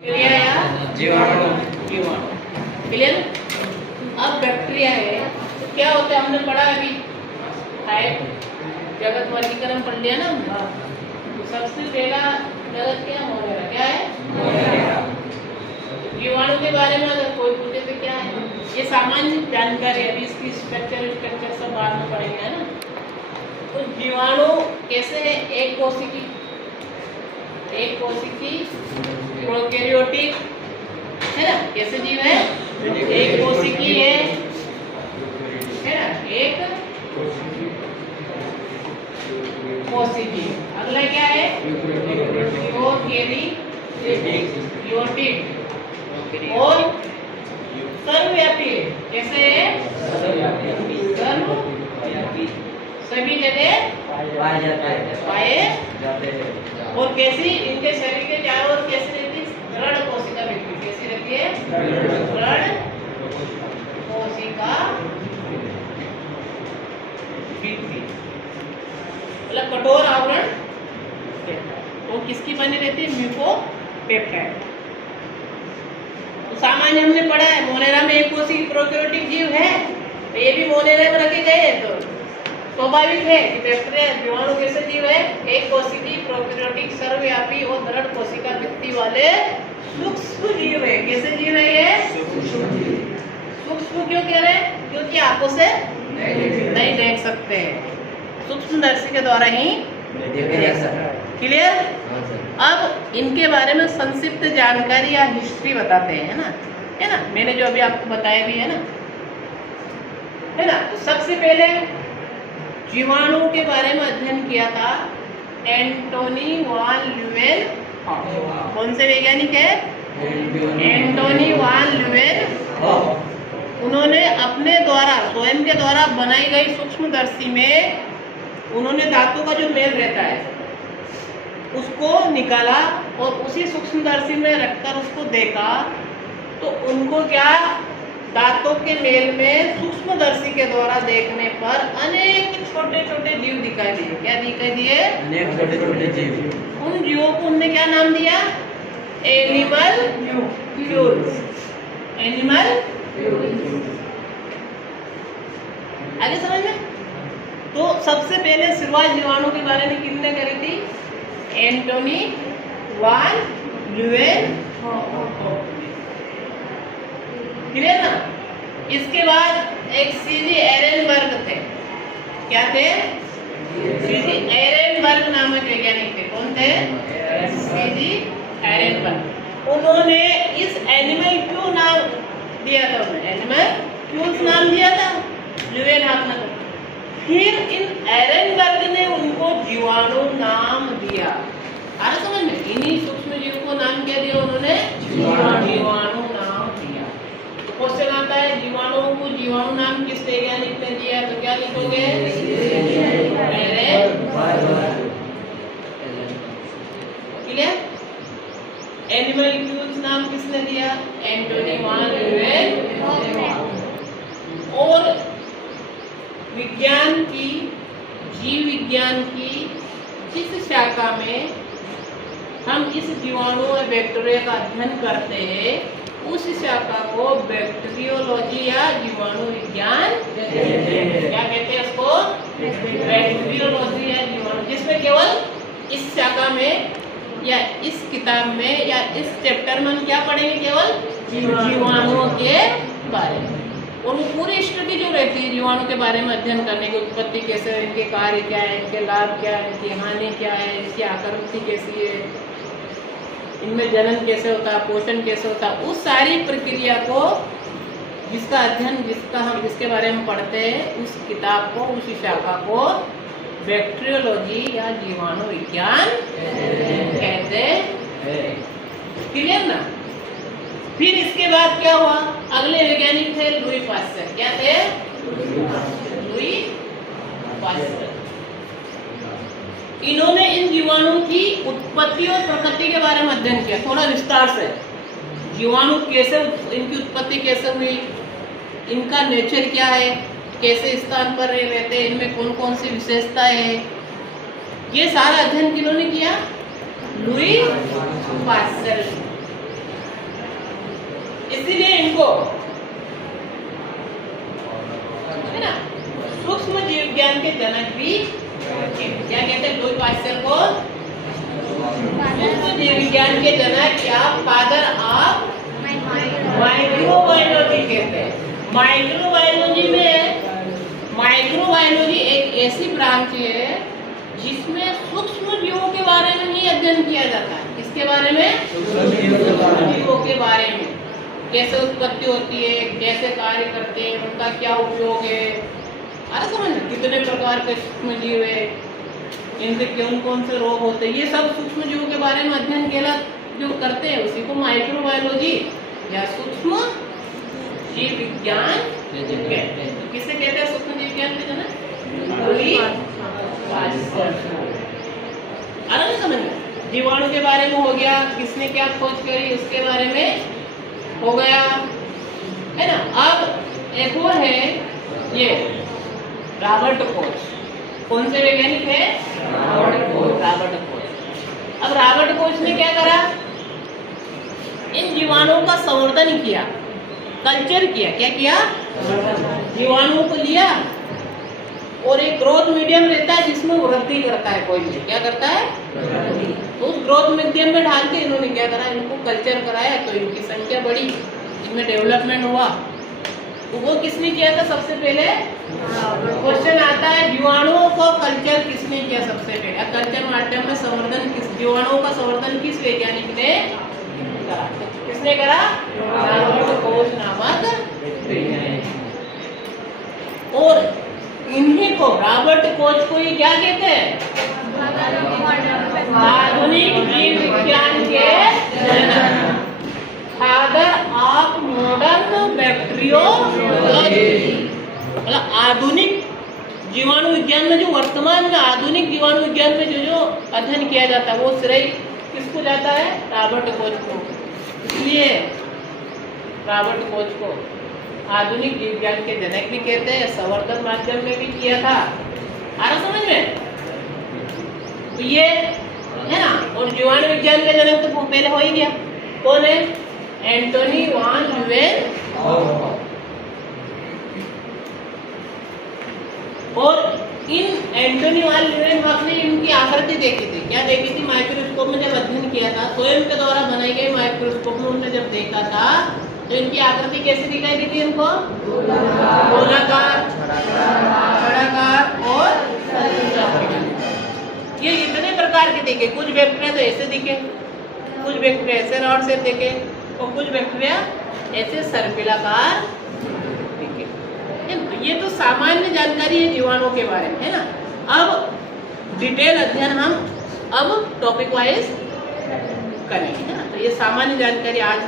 Bacteria या जीवाणु। Clear. अब बैक्टीरिया है तो क्या होता है, हमने पढ़ा अभी टाइप जगत वर्गीकरण पढ़ लिया ना हमने। तो सबसे पहला जगत क्या मोलेरा, क्या है जीवाणु के बारे में अगर कोई पूछे तो क्या है, ये सामान्य जानकारी है, अभी इसकी स्ट्रक्चर सब बाद में पढ़ेंगे, है ना। तो जीवाणु कैसे है, एक कोशिकी प्रोकैरियोटिक है ना, कैसे जीव है, एक कोशिकी है ना, एक कोशिकी। अगला क्या है, प्रोकैरियोटिक और सर्वव्यापी। कैसे है, सर्वव्यापी, सभी जगह पाए जाते हैं। और कैसी, इनके शरीर के चारों ओर कैसी रहती है, दृढ़ कोशिका व्यक्ति। कैसी रहती है, दृढ़ कोशिका व्यक्ति, मतलब कठोर आवरण। वो किसकी बनी रहती है, म्यूकोपेप्टाइड। तो सामान्य हमने पढ़ा है, मोनेरा में एक कोशिकी प्रोकैरियोटिक जीव है, तो ये भी मोनेरा में रखे गए हैं। तो स्वाभाविक है कि बैक्टीरिया जीवाणु कैसे जीव है, एक कोशिकी प्रोकैरियोटिक सर्वव्यापी और दृढ़ कोशिका भित्ति वाले सूक्ष्म जीव है। कैसे जीव है ये, सूक्ष्म क्यों कह रहे हैं, क्योंकि आंखों से नहीं देख सकते हैं, सूक्ष्मदर्शी के द्वारा ही क्लियर। अब इनके बारे में संक्षिप्त जानकारी या हिस्ट्री बताते हैं, है ना, मैंने जो अभी आपको बताया भी है ना। तो सबसे पहले जीवाणु के बारे में अध्ययन किया था एंटोनी वान ल्यूवेन। कौन से वैज्ञानिक है, एंटोनी वान ल्यूवेन। उन्होंने अपने द्वारा, स्वयं के द्वारा बनाई गई सूक्ष्मदर्शी में उन्होंने धातु का जो मेल रहता है उसको निकाला और उसी सूक्ष्मदर्शी में रखकर उसको देखा। तो उनको क्या, दांतों के मेल में सूक्ष्मदर्शी के द्वारा देखने पर अनेक छोटे छोटे जीव दिखाई दिए। क्या दिखाई दिए, अनेक छोटे छोटे जीव। उन जीवों को उन्होंने क्या नाम दिया, एनिमल प्यूल्स। एनिमल आगे समझ में। तो सबसे पहले शुरुआत जीवाणु के बारे में किसने करी थी, एंटोनी वान ल्यूवेन। क्लियर ना। इसके बाद एक सीजी एरेनबर्ग थे। क्या थे, सीजी एरेनबर्ग नामक वैज्ञानिक थे। कौन थे, सीजी एरेनबर्ग। उन्होंने इस एनिमल क्यू नाम दिया था, उन्होंने एनिमल क्यूज नाम दिया था ल्यूवेन हाफमैन को। फिर इन एरेनबर्ग ने उनको जीवाणु नाम दिया। आ रहा समझ में, इन्हीं सूक्ष्म जीव को नाम क्या दिया उन्होंने, जीवाणु नाम दिया। तो क्वेश्चन आता है, जीवाणु को जीवाणु नाम किस वैज्ञानिक ने दिया, तो क्या लिखोगे, क्लियर। एनिमल क्यूज नाम किसने दिया, एंटोनी वान ल्यूवेन। और विज्ञान की, जीव विज्ञान की जिस शाखा में हम इस जीवाणु और बैक्टीरिया का अध्ययन करते हैं उस शाखा को बैक्टीरियोलॉजी या जीवाणु विज्ञान कहते हैं। क्या कहते हैं उसको, बैक्टीरियोलॉजी या जीवाणु, जिसमें केवल इस शाखा में या इस किताब में या इस चैप्टर में हम क्या पढ़ेंगे, केवल जीवाणुओं के बारे में। और वो पूरी स्टडी जो रहती है जीवाणु के बारे में अध्ययन करने की, उत्पत्ति कैसे है, इनके कार्य क्या है, इनके लाभ क्या है, इनकी हानि क्या है, इनकी आकृति कैसी है, इनमें जनन कैसे होता है, पोषण कैसे होता है, उस सारी प्रक्रिया को जिसका अध्ययन, जिसके बारे में पढ़ते हैं, उस किताब को, उस शाखा को बैक्टीरियोलॉजी या जीवाणु विज्ञान कहते हैं। क्लियर ना। फिर इसके बाद क्या हुआ, अगले वैज्ञानिक थे लुई पास्चर। क्या थे, लुई पास्चर। इन्होंने इन जीवाणु की उत्पत्ति और प्रकृति के बारे में अध्ययन किया थोड़ा विस्तार से। जीवाणु कैसे, इनकी उत्पत्ति कैसे हुई, इनका नेचर क्या है, कैसे स्थान पर रहते हैं, इनमें कौन कौन सी विशेषताएं हैं, ये सारा अध्ययन किन्होंने किया, लुई पास्चर। इसीलिए इनको है ना सूक्ष्म जीव विज्ञान के जनक भी क्या कहते हैं? लुई पास्चर को सूक्ष्म जीव विज्ञान के जनक या फादर ऑफ माइक्रोबायोलॉजी कहते हैं। माइक्रोबायोलॉजी एक ऐसी ब्रांच है जिसमें सूक्ष्म जीवों के बारे में ही अध्ययन किया जाता है। किसके बारे में? सूक्ष्म जीवों के बारे में। कैसे उत्पत्ति होती है, कैसे कार्य करते हैं, उनका क्या उपयोग है, अरे समझ कितने प्रकार के सूक्ष्म जीव है, इनसे कौन से रोग होते हैं, ये सब सूक्ष्म जीवों के बारे में अध्ययन केला जो करते हैं उसी को माइक्रोबायोलॉजी या सूक्ष्म जीव विज्ञान कहते हैं। तो किसे कहते हैं सूक्ष्म जीव विज्ञान के जनक? अरे समझ में जीवाणु के बारे में हो गया, किसने क्या खोज करी उसके बारे में हो गया, है ना। अब एक और है ये रॉबर्ट कोच। कौन से वैज्ञानिक है? Robert Koch. अब रॉबर्ट कोच ने क्या करा? इन जीवाणुओं का संवर्धन किया, कल्चर किया। क्या किया? जीवाणुओं को लिया और एक ग्रोथ मीडियम रहता है जिसमें वृद्धि करता है कोई भी। क्या करता है? तो उस ग्रोथ मीडियम में डाल के इन्होंने क्या करा? इनको कल्चर कराया तो इनकी संख्या बढ़ी, इनमें डेवलपमेंट हुआ। तो वो किसने किया था सबसे पहले? क्वेश्चन आता है जीवाणुओं को कल्चर किसने किया सबसे पहले? कल्चर माध्यम में संवर्धन किस जीवाणुओं का संवर्धन किस वैज्ञानिक ने करा? किसने करा? रॉबर्ट कोच नामक वैज्ञानिक। और इन्हीं को रॉबर्ट कोच को ये क्या कहते हैं? आधुनिक जीव विज्ञान के जनक, फादर ऑफ मॉडर्न बैक्टीरियोलॉजी। मतलब आधुनिक जीवाणु विज्ञान में जो वर्तमान में आधुनिक जीवाणु विज्ञान में जो अध्ययन किया जाता है वो श्रेय किसको जाता है? रॉबर्ट कोच को। इसलिए रॉबर्ट कोच को आधुनिक जीव विज्ञान के जनक भी कहते हैं, संवर्धन माध्यम में भी किया था। आ रहा समझ में? तो ये है ना। और जीवाणु विज्ञान के जनक तो पहले हो ही गया। कौन है? एंटोनी वान ल्यूवेन। और इन एंटोनी वान ल्यूवेनहॉक ने इनकी आकृति देखी थी। क्या देखी थी? माइक्रोस्कोप में जब अध्ययन किया था, स्वयं के द्वारा बनाई गई माइक्रोस्कोप में उन्होंने जब देखा था तो इनकी आकृति कैसे दिखाई दी थी इनको? गोलाकार, छड़ाकार और ये इतने प्रकार के दिखे। कुछ बैक्टीरिया तो ऐसे दिखे, कुछ बैक्टीरिया ऐसे रॉड से दिखे और कुछ बैक्टीरिया ऐसे सर्पिलाकार दिखे। ये तो सामान्य जानकारी है जीवाणुओं के बारे में, है ना। अब डिटेल अध्ययन हम अब टॉपिक वाइज करेंगे, है ना। तो ये सामान्य जानकारी आज